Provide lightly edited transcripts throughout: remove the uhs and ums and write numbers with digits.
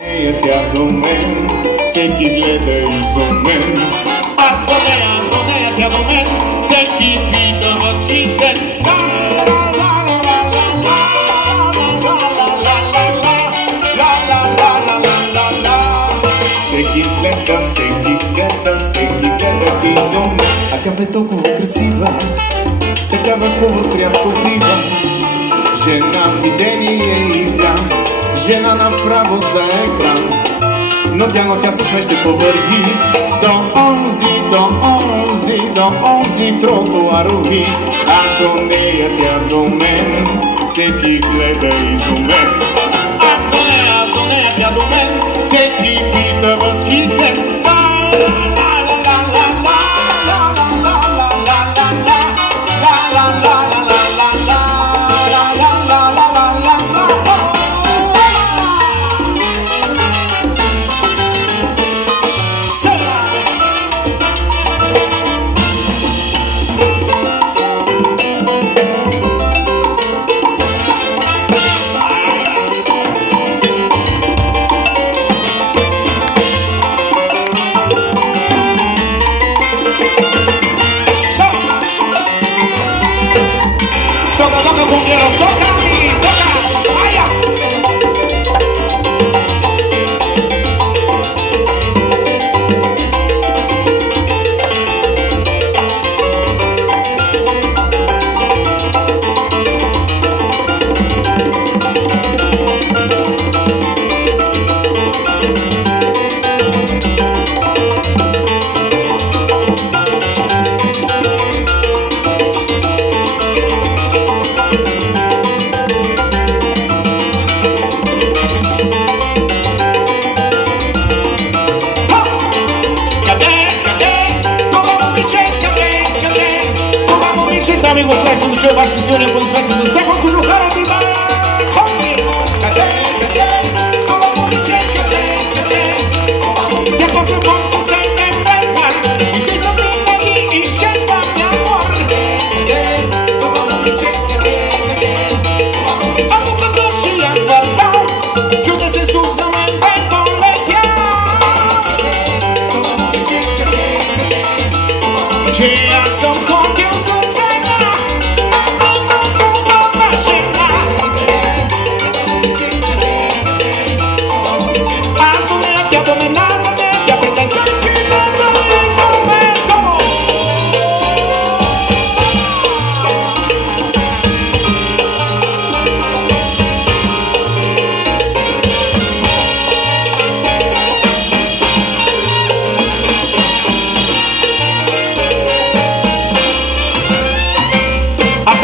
Тя до мен, всеки гледа изумен. Аз до нея, тя до мен, всеки пита възхитен. Всеки гледа изумен. А тя бе толкова красива, такава хубост рядко бива. Жена видение и плям, жена направо за екран. Но тя със мен ще повърви до онзи тротуарови. Аз до нея, тя до мен, всеки гледа изумен. Аз до нея, тя до мен, всеки пита възхитен. Дами и господа, искам да чуя вашите силни аплодисменти за Стефан Кожухаров и Бай! Това момиче, къде? Тя после бокса се не безва и ти за винаги изчезва, нямор. Това момиче, къде? Ако в душия квартал, чудесен слух за мен бе полетя. Това момиче, къде? Че аз съм ходил с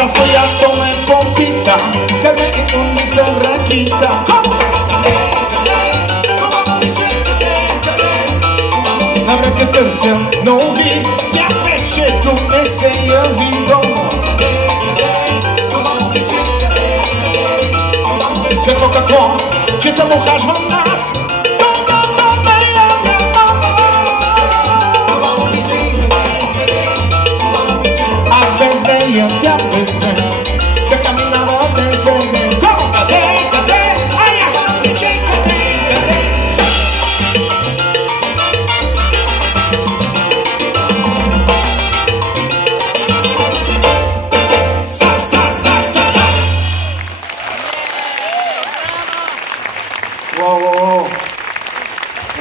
Стоящо ме попита, къде е улица Ракита? Навред я търся, но ви, тя вече тук не се яви дома. Какво, че съм ухажвам нас? Аз без нея, тя без мен, така минава без мен. Къде? Ая, момиче, къде? Са.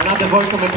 Една девойка ме